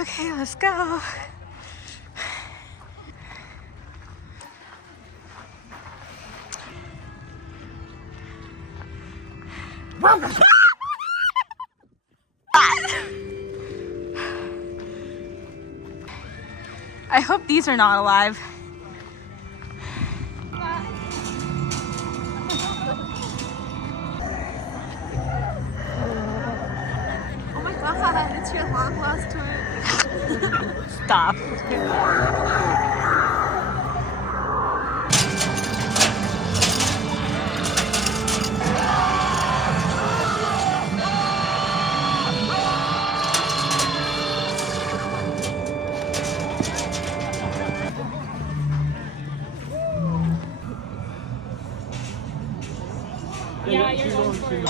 Okay, let's go. I hope these are not alive. Oh my god, it's your long lost twin. Stop. Yeah, you're going for it.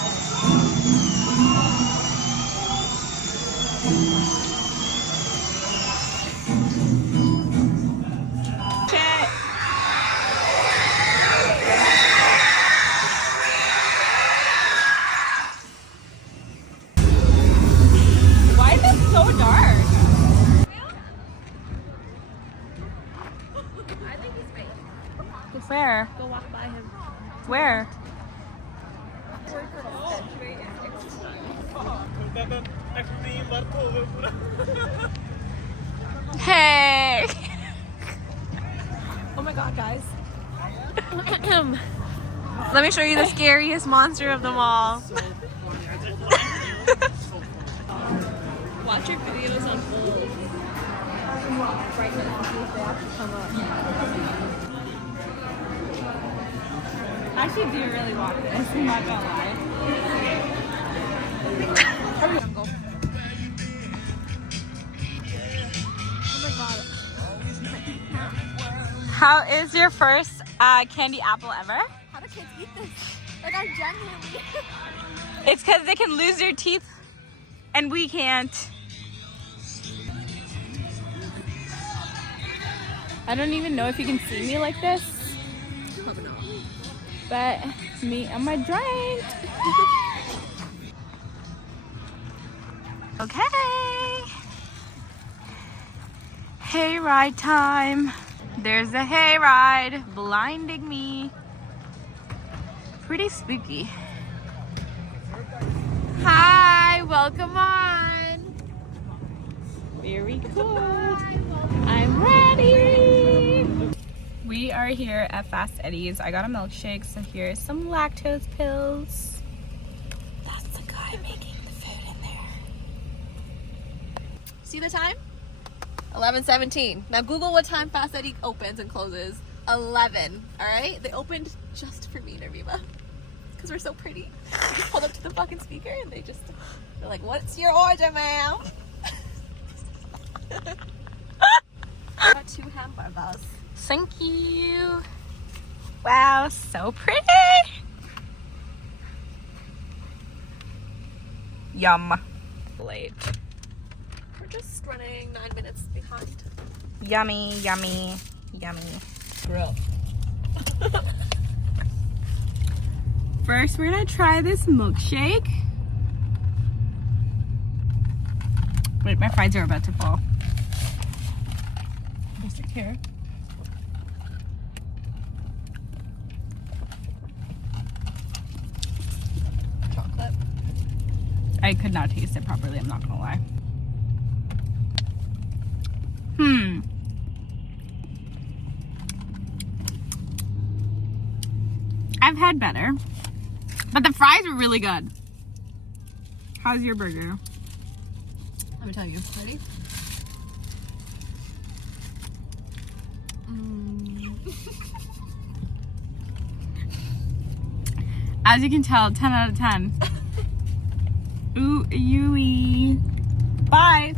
Why is it so dark? I think he's fake. Where? Go walk by him. Where? Hey! Oh my god, guys. Let me show you the scariest monster of them all. Watch your videos unfold. Right now, see if they actually come up. I actually do really want this, I'm not gonna lie. Oh my god. How is your first candy apple ever? How do kids eat this? Like, I genuinely. It's because they can lose their teeth and we can't. I don't even know if you can see me like this, Probably not. but me and my drink. Okay. Hayride time. There's the hayride blinding me. Pretty spooky. Hi, welcome on. Very cool. I'm ready. We are here at Fast Eddie's. I got a milkshake, so here's some lactose pills. That's the guy making the food in there. See the time? 11:17. Now Google what time Fast Eddie opens and closes. 11. Alright? They opened just for me and Arviva. Because we're so pretty. We just pulled up to the fucking speaker and they're like, what's your order, ma'am? Got 2 hamburgers. Thank you. Wow, so pretty. Yum. Late. We're just running 9 minutes behind. Yummy, yummy, yummy. Grill. First, we're gonna try this milkshake. Wait, my fries are about to fall. Mr. Care. Chocolate. I could not taste it properly, I'm not gonna lie. I've had better, but the fries were really good. How's your burger? Let me tell you. Ready? As you can tell, 10 out of 10. Ooh, yooey. Bye.